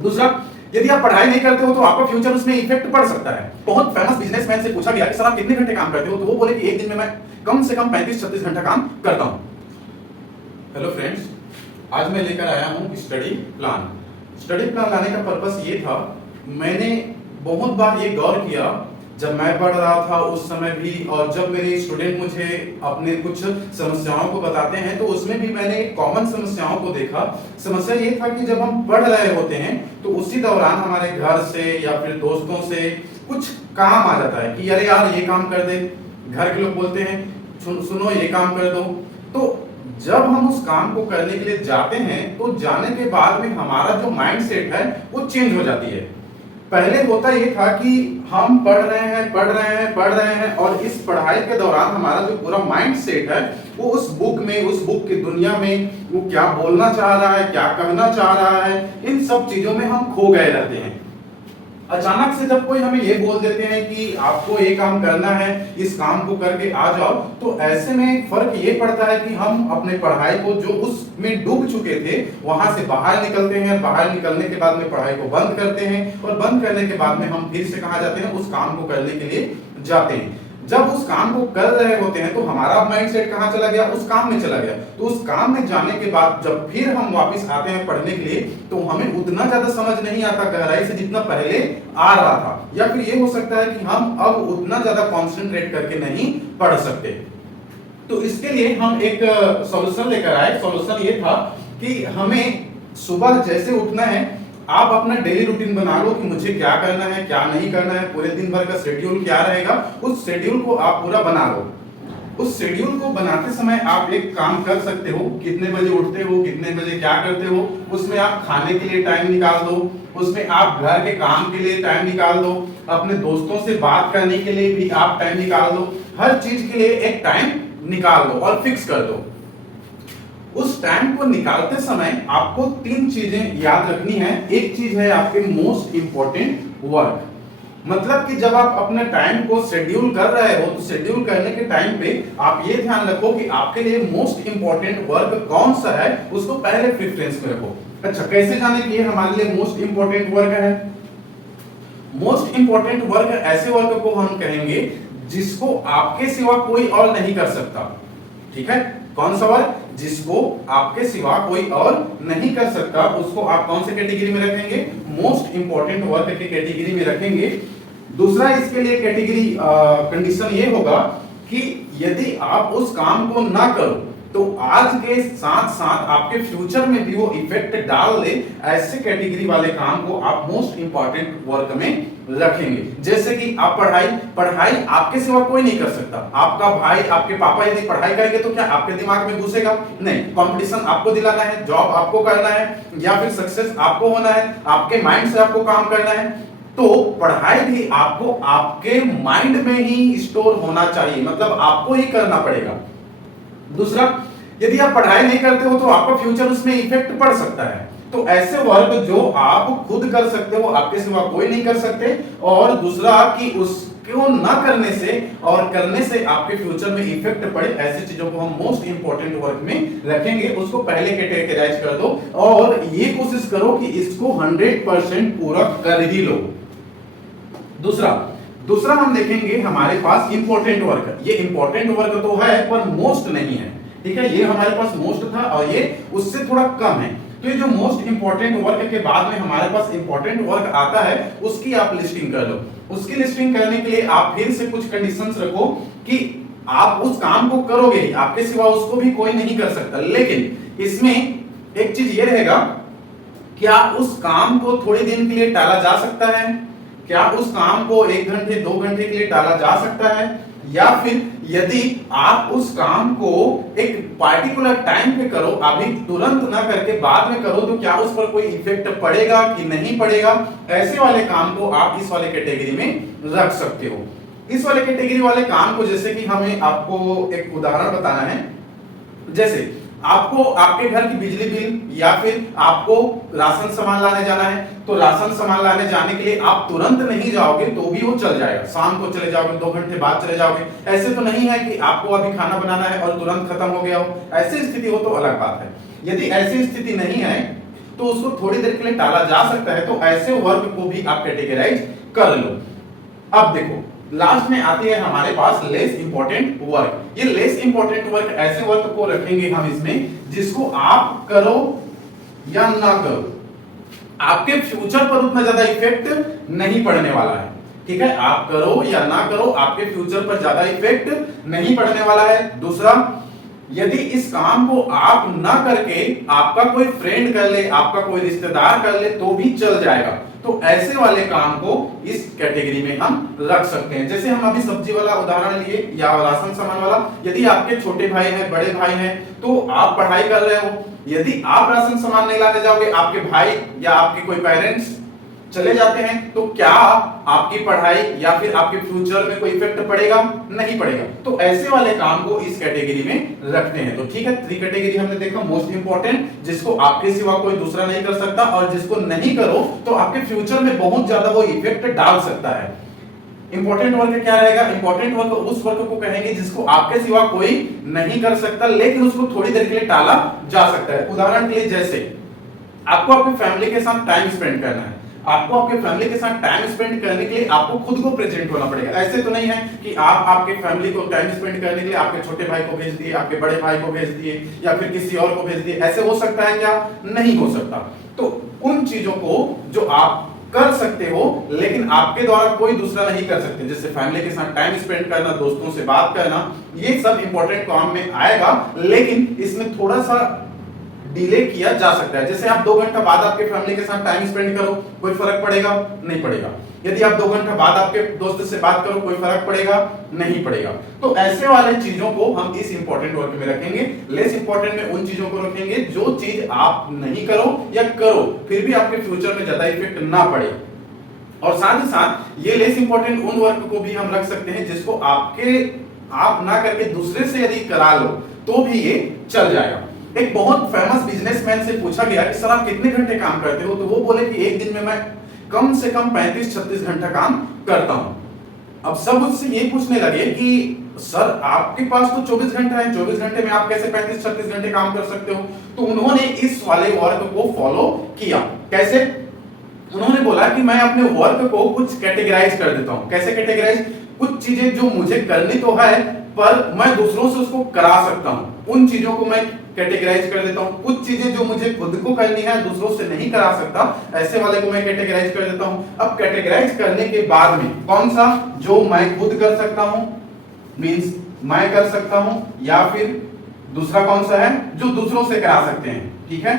दूसरा, यदि आप पढ़ाई नहीं करते हो तो आपका फ्यूचर उसमें इफेक्ट पड़ सकता है। बहुत फेमस बिजनेसमैन से पूछा गया कि सर आप कितने घंटे काम करते हो, तो वो बोले कि एक दिन में मैं कम से कम 35-36 घंटा काम करता हूं। हेलो फ्रेंड्स, आज मैं लेकर आया हूं स्टडी प्लान। स्टडी प्लान लाने का पर्पस ये था, मैंने बहुत बार ये गौर किया जब मैं पढ़ रहा था उस समय भी, और जब मेरे स्टूडेंट मुझे अपने कुछ समस्याओं को बताते हैं तो उसमें भी मैंने कॉमन समस्याओं को देखा। समस्या ये था कि जब हम पढ़ रहे होते हैं तो उसी दौरान हमारे घर से या फिर दोस्तों से कुछ काम आ जाता है कि अरे यार ये काम कर दे, घर के लोग बोलते हैं सुनो ये काम कर दो। तो जब हम उस काम को करने के लिए जाते हैं तो जाने के बाद में हमारा जो माइंड सेट है वो चेंज हो जाती है। पहले होता ये था कि हम पढ़ रहे हैं और इस पढ़ाई के दौरान हमारा जो पूरा माइंड सेट है वो उस बुक की दुनिया में वो क्या बोलना चाह रहा है, क्या कहना चाह रहा है, इन सब चीजों में हम खो गए रहते हैं। अचानक से जब कोई हमें ये बोल देते हैं कि आपको ये काम करना है, इस काम को करके आ जाओ, तो ऐसे में फर्क ये पड़ता है कि हम अपने पढ़ाई को जो उसमें डूब चुके थे वहां से बाहर निकलते हैं। बाहर निकलने के बाद में पढ़ाई को बंद करते हैं और बंद करने के बाद में हम फिर से कहाँ जाते हैं, उस काम को करने के लिए जाते हैं। जब उस काम को कर रहे होते हैं तो हमारा माइंडसेट कहाँ चला गया, उस काम में चला गया। तो उस काम में जाने के बाद जब फिर हम वापस आते हैं पढ़ने के लिए तो हमें उतना ज्यादा समझ नहीं आता गहराई से जितना पहले आ रहा था, या फिर ये हो सकता है कि हम अब उतना ज्यादा कॉन्सेंट्रेट करके नहीं पढ़ सकते। तो इसके लिए हम एक सॉल्यूशन लेकर आए। सॉल्यूशन ये था कि हमें सुबह जैसे उठना है, आप अपना डेली रूटीन बना लो कि मुझे क्या करना है, क्या नहीं करना है, पूरे दिन भर का शेड्यूल क्या रहेगा, उस शेड्यूल को आप पूरा बना लो। उस शेड्यूल को बनाते समय आप एक काम कर सकते हो, कितने बजे उठते हो, कितने बजे क्या करते हो, उसमें आप खाने के लिए टाइम निकाल दो, उसमें आप घर के काम के लिए टाइम निकाल दो, अपने दोस्तों से बात करने के लिए भी आप टाइम निकाल दो। हर चीज के लिए एक टाइम निकाल दो और फिक्स कर दो। उस टाइम को निकालते समय आपको 3 चीजें याद रखनी है। एक चीज है आपके मोस्ट इंपॉर्टेंट वर्क, मतलब कि जब आप अपने टाइम को शेड्यूल कर रहे हो तो शेड्यूल करने के टाइम पे आप ये ध्यान रखो कि आपके लिए मोस्ट इंपॉर्टेंट वर्क कौन सा है, उसको पहले प्रेफरेंस में रखो। अच्छा, कैसे जाने कि ये हमारे लिए मोस्ट इंपॉर्टेंट वर्क है? मोस्ट इंपॉर्टेंट वर्क ऐसे वर्क को हम कहेंगे जिसको आपके सिवा कोई और नहीं कर सकता। ठीक है, कौन सा वर्क? जिसको आपके सिवा कोई और नहीं कर सकता, उसको आप कौन से कैटेगरी में रखेंगे? मोस्ट इंपॉर्टेंट वर्क के कैटेगरी में रखेंगे। दूसरा इसके लिए कैटेगरी कंडीशन ये होगा कि यदि आप उस काम को ना करो तो आज के साथ साथ आपके फ्यूचर में भी वो इफेक्ट डाल दे, ऐसे कैटेगरी वाले काम को आप मोस्ट इंपॉर्टेंट वर्क में रखेंगे। जैसे कि आप पढ़ाई आपके सिवा कोई नहीं कर सकता। आपका भाई, आपके पापा यदि पढ़ाई करेंगे तो क्या आपके दिमाग में घुसेगा? नहीं। कंपटीशन आपको दिलाना है, जॉब आपको करना है, या फिर सक्सेस आपको होना है, आपके माइंड से आपको काम करना है, तो पढ़ाई भी आपको आपके माइंड में ही स्टोर होना चाहिए, मतलब आपको ही करना पड़ेगा। दूसरा, यदि आप पढ़ाई नहीं करते हो तो आपका फ्यूचर उसमें इफेक्ट पड़ सकता है। तो ऐसे वर्क जो आप खुद कर सकते हो, आपके सिवा कोई नहीं कर सकते। और दूसरा कि उसको ना करने से और करने से आपके फ्यूचर में इफेक्ट पड़े, ऐसी चीजों को हम मोस्ट इंपॉर्टेंट वर्क में रखेंगे। उसको पहले कैटेगराइज कर दो और ये कोशिश करो कि इसको 100% पूरा कर ही लो। दूसरा हम देखेंगे हमारे पास इंपॉर्टेंट वर्क। ये इंपॉर्टेंट वर्क तो है पर मोस्ट नहीं है। ठीक है, ये हमारे पास मोस्ट था और ये उससे थोड़ा कम है। तो ये जो मोस्ट इंपॉर्टेंट वर्क के बाद में हमारे पास इंपॉर्टेंट वर्क आता है, उसकी आप लिस्टिंग कर लो। उसकी लिस्टिंग करने के लिए आप फिर से कुछ कंडीशंस रखो कि आप उस काम को करोगे ही, आपके सिवा उसको भी कोई नहीं कर सकता। लेकिन इसमें एक चीज ये रहेगा, क्या उस काम को थोड़े दिन के लिए टाला जा सकता है? क्या उस काम को 1 घंटे 2 घंटे के लिए टाला जा सकता है? या फिर यदि आप उस काम को एक पार्टिकुलर टाइम पे करो, अभी तुरंत ना करके बाद में करो, तो क्या उस पर कोई इफेक्ट पड़ेगा कि नहीं पड़ेगा? ऐसे वाले काम को आप इस वाले कैटेगरी में रख सकते हो। इस वाले कैटेगरी वाले काम को, जैसे कि हमें आपको एक उदाहरण बताना है, जैसे आपको आपके घर की बिजली बिल या फिर आपको राशन सामान लाने जाना है, तो राशन सामान लाने जाने के लिए आप तुरंत नहीं जाओगे तो भी वो चल जाएगा। शाम को चले जाओगे, 2 घंटे बाद चले जाओगे। ऐसे तो नहीं है कि आपको अभी खाना बनाना है और तुरंत खत्म हो गया हो। ऐसी स्थिति हो तो अलग बात है। यदि ऐसी स्थिति नहीं है तो उसको थोड़ी देर के लिए टाला जा सकता है, तो ऐसे वर्क को भी आप कैटेगराइज कर लो। अब देखो लास्ट में आती है हमारे पास लेस इंपॉर्टेंट वर्क। ये लेस इंपॉर्टेंट वर्क ऐसे वर्क को रखेंगे हम इसमें जिसको आप करो या ना करो, आपके फ्यूचर पर उतना ज्यादा इफेक्ट नहीं पड़ने वाला है। ठीक है, आप करो या ना करो, आपके फ्यूचर पर ज्यादा इफेक्ट नहीं पड़ने वाला है। दूसरा, यदि इस काम को आप ना करके आपका कोई फ्रेंड कर ले, आपका कोई रिश्तेदार कर ले तो भी चल जाएगा। तो ऐसे वाले काम को इस कैटेगरी में हम रख सकते हैं। जैसे हम अभी सब्जी वाला उदाहरण लिए या राशन सामान वाला, यदि आपके छोटे भाई हैं, बड़े भाई हैं, तो आप पढ़ाई कर रहे हो, यदि आप राशन सामान नहीं लाने जाओगे, आपके भाई या आपके कोई पेरेंट्स चले जाते हैं, तो क्या आपकी पढ़ाई या फिर आपके फ्यूचर में कोई इफेक्ट पड़ेगा? नहीं पड़ेगा। तो ऐसे वाले काम को इस कैटेगरी में रखते हैं। तो ठीक है, 3 कैटेगरी हमने देखा। मोस्ट इंपॉर्टेंट, जिसको आपके सिवा कोई दूसरा नहीं कर सकता, और जिसको नहीं करो तो आपके फ्यूचर में बहुत ज्यादा वो इफेक्ट डाल सकता है। इंपॉर्टेंट वर्क क्या रहेगा? इंपॉर्टेंट वर्क उस वर्क को कहेंगे जिसको आपके सिवा कोई नहीं कर सकता, लेकिन उसको थोड़ी देर के लिए टाला जा सकता है। उदाहरण के लिए, जैसे आपको अपनी फैमिली के साथ टाइम स्पेंड करना है, आपको आपके फैमिली के साथ टाइम स्पेंड करने के लिए आपको खुद को प्रेजेंट होना पड़ेगा। ऐसे तो नहीं है कि आप आपके फैमिली को टाइम स्पेंड करने के लिए आपके छोटे भाई को भेज दिए, आपके बड़े भाई को भेज दिए, या फिर किसी और को भेज दिए। ऐसे हो सकता है क्या? नहीं हो सकता। तो उन चीजों को जो आप कर सकते हो लेकिन आपके द्वारा कोई दूसरा नहीं कर सकते, जैसे फैमिली के साथ टाइम स्पेंड करना, दोस्तों से बात करना, ये सब इंपॉर्टेंट काम में आएगा, लेकिन इसमें थोड़ा सा डिले किया जा सकता है। जैसे आप 2 घंटा बाद आपके फैमिली के साथ टाइम स्पेंड करो, कोई फर्क पड़ेगा? नहीं पड़ेगा। यदि आप 2 घंटा बाद आपके दोस्त से बात करो, कोई फर्क पड़ेगा? नहीं पड़ेगा। तो ऐसे वाले चीजों को हम इस इंपॉर्टेंट वर्क में रखेंगे। लेस इंपॉर्टेंट में उन चीजों को रखेंगे जो चीज आप नहीं करो या करो फिर भी आपके फ्यूचर में ज्यादा इफेक्ट ना पड़े। और साथ ही साथ ये लेस इंपॉर्टेंट उन वर्क को भी हम रख सकते हैं जिसको आप ना करके दूसरे से यदि करा लो तो भी ये चल जाएगा। एक बहुत फेमस बिजनेसमैन से पूछा गया कि सर आप कितने घंटे काम करते हो? तो वो बोले कि एक दिन में मैं कम से कम 35-36 घंटा काम करता हूं। अब सब उससे ये पूछने लगे कि सर आपके पास तो 24 घंटा है, 24 घंटे में आप कैसे 35-36 घंटे काम कर सकते हो? तो उन्होंने इस वाले वर्क को फॉलो किया। कैसे? उन्होंने बोला कि मैं अपने वर्क को कुछ कैटेगराइज कर देता हूं। कैसे कैटेगराइज? कुछ चीजें जो मुझे करनी तो है पर मैं दूसरों से उसको करा सकता हूं, उन चीजों को मैं कैटेगराइज कर देता हूं। कुछ चीजें जो मुझे खुद को करनी है, दूसरों से नहीं करा सकता, ऐसे वाले को मैं कैटेगराइज कर देता हूं। अब कैटेगराइज करने के बाद में कौन सा जो मैं खुद कर सकता हूं, मींस मैं कर सकता हूं, या फिर दूसरा कौन सा है जो दूसरों से करा सकते हैं। ठीक है,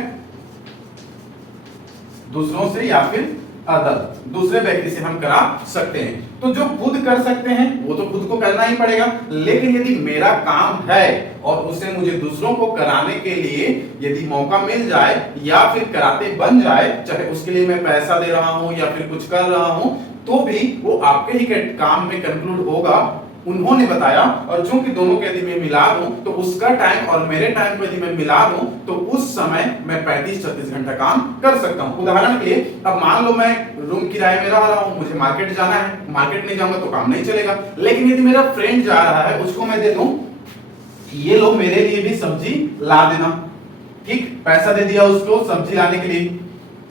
दूसरों से या फिर अदर दूसरे व्यक्ति से हम करा सकते हैं। तो जो खुद कर सकते हैं वो तो खुद को करना ही पड़ेगा, लेकिन यदि मेरा काम है और उसे मुझे दूसरों को कराने के लिए यदि मौका मिल जाए या फिर कराते बन जाए, चाहे उसके लिए मैं पैसा दे रहा हूं या फिर कुछ कर रहा हूं, तो भी वो आपके ही काम में कंक्लूड होगा, उन्होंने बताया। और चूंकि दोनों को यदि मैं मिला दूं तो उसका टाइम और मेरे टाइम को यदि मैं मिला दूं तो उस समय मैं 35-36 घंटा काम कर सकता हूं। उदाहरण के लिए, अब मान लो मैं रूम किराए में रह रहा हूं, मुझे मार्केट जाना है, मार्केट नहीं जाऊंगा तो काम नहीं चलेगा। लेकिन यदि मेरा फ्रेंड जा रहा है, उसको मैं दे दूं ये लो मेरे लिए भी सब्जी ला देना, ठीक, पैसा दे दिया उसको सब्जी लाने के लिए,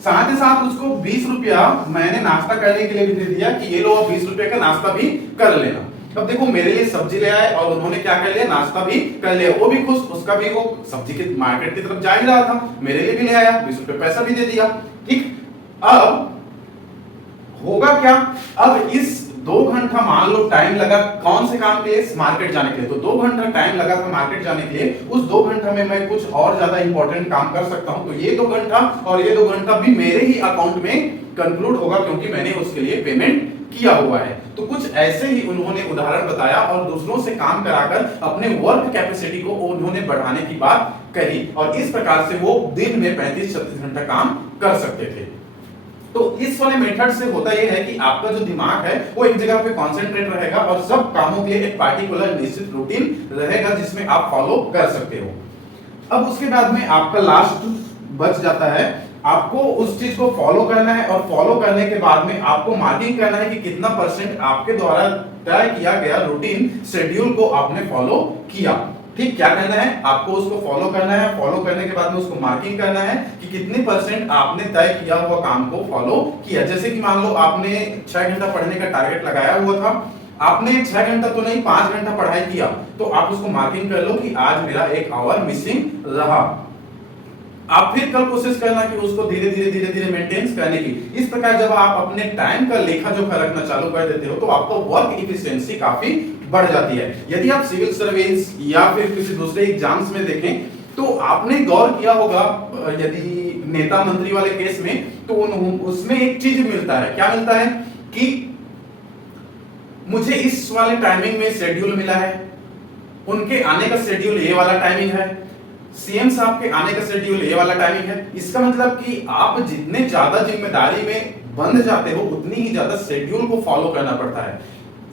साथ ही साथ उसको 20 रुपया मैंने नाश्ता करने के लिए भी दे दिया कि ये लो 20 रुपए का नाश्ता भी कर लेना। अब देखो मेरे लिए सब्जी ले आए और उन्होंने क्या कर लिया, नाश्ता भी कर लिया, वो भी खुश, उसका भी वो सब्जी के मार्केट की तरफ जा ही रहा था, मेरे लिए भी ले आया, 20 रुपए पैसा भी दे दिया। ठीक, अब होगा क्या? अब इस 2 घंटा मान लो टाइम लगा कौन से काम के लिए, मार्केट जाने के लिए, तो 2 घंटा टाइम लगा था मार्केट जाने के लिए। उस 2 घंटा में मैं कुछ और ज्यादा इंपॉर्टेंट काम कर सकता हूं, तो ये 2 घंटा और ये 2 घंटा भी मेरे ही अकाउंट में कंक्लूड होगा क्योंकि मैंने उसके लिए पेमेंट किया हुआ है। तो कुछ ऐसे ही उन्होंने उदाहरण बताया और दूसरों से काम कराकर अपने वर्क कैपेसिटी को उन्होंने बढ़ाने की बात कही, और इस प्रकार से वो दिन में 35-36 घंटा काम कर सकते थे। तो इस वाले मेथड से होता यह है कि आपका जो दिमाग है वो एक जगह पे कंसंट्रेट रहेगा और सब कामों के लिए एक पार्टिकुलर निश्चित रूटीन रहेगा जिसमें आप फॉलो कर सकते हो। अब उसके बाद में आपका लास्ट बच जाता है, आपको उस चीज को फॉलो करना है और फॉलो करने के बाद में आपको मार्किंग करना है कि कितना % आपके द्वारा तय किया गया रूटीन शेड्यूल को आपने फॉलो किया। ठीक क्या करना है, आपको उसको फॉलो करना है। फॉलो करने के बाद में उसको मार्किंग करना है कि कितने % आपने तय किया हुआ काम को फॉलो किया। जैसे कि मान लो आपने 6 घंटा पढ़ने का टारगेट लगाया हुआ था, आपने 6 घंटा तो नहीं 5 घंटा पढ़ाई किया, तो आप उसको मार्किंग कर लो कि आज मेरा 1 आवर मिसिंग रहा। आप फिर कल कोशिश करना कि उसको धीरे धीरे मेंटेन करने की। इस प्रकार जब आप अपने टाइम का लेखा जोखा रखना चालू कर देते हो तो आपका वर्क इफिशिएंसी काफी बढ़ जाती है। यदि आप सिविल सर्विस या फिर किसी दूसरे एग्जाम्स में देखें तो आपने गौर किया होगा, यदि नेता मंत्री वाले केस में तो उसमें एक चीज मिलता है। क्या मिलता है कि मुझे इस वाले टाइमिंग में शेड्यूल मिला है, उनके आने का शेड्यूल ये वाला टाइमिंग है, सीएम साहब के आने का शेड्यूल ये वाला टाइमिंग है। इसका मतलब कि आप जितने ज्यादा जिम्मेदारी में बंध जाते हो उतनी ही ज्यादा शेड्यूल को फॉलो करना पड़ता है।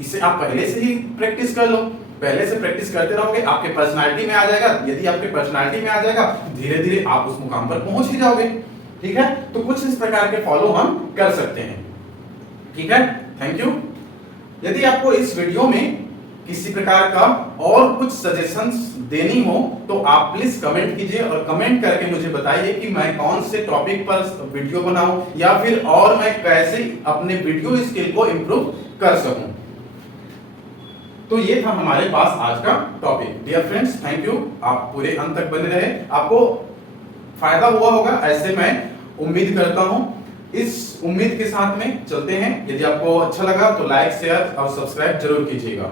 इसे आप पहले से ही प्रैक्टिस कर लो, पहले से प्रैक्टिस करते रहोगे, आपके पर्सनालिटी में आ जाएगा। यदि आपके पर्सनालिटी में आ जाएगा धीरे धीरे आप उस मुकाम पर पहुंच ही जाओगे। ठीक है, तो कुछ इस प्रकार के फॉलो हम कर सकते हैं। ठीक है, थैंक यू। यदि आपको इस वीडियो में किसी प्रकार का और कुछ सजेशंस देनी हो तो आप प्लीज कमेंट कीजिए और कमेंट करके मुझे बताइए कि मैं कौन से टॉपिक पर वीडियो बनाऊं या फिर और मैं कैसे अपने वीडियो स्किल को इंप्रूव कर सकूं। तो ये था हमारे पास आज का topic. Dear friends, thank you, आप पूरे अंत तक बने रहे, आपको फायदा हुआ होगा ऐसे मैं उम्मीद करता हूं। इस उम्मीद के साथ में चलते हैं। यदि आपको अच्छा लगा तो लाइक शेयर और सब्सक्राइब जरूर कीजिएगा।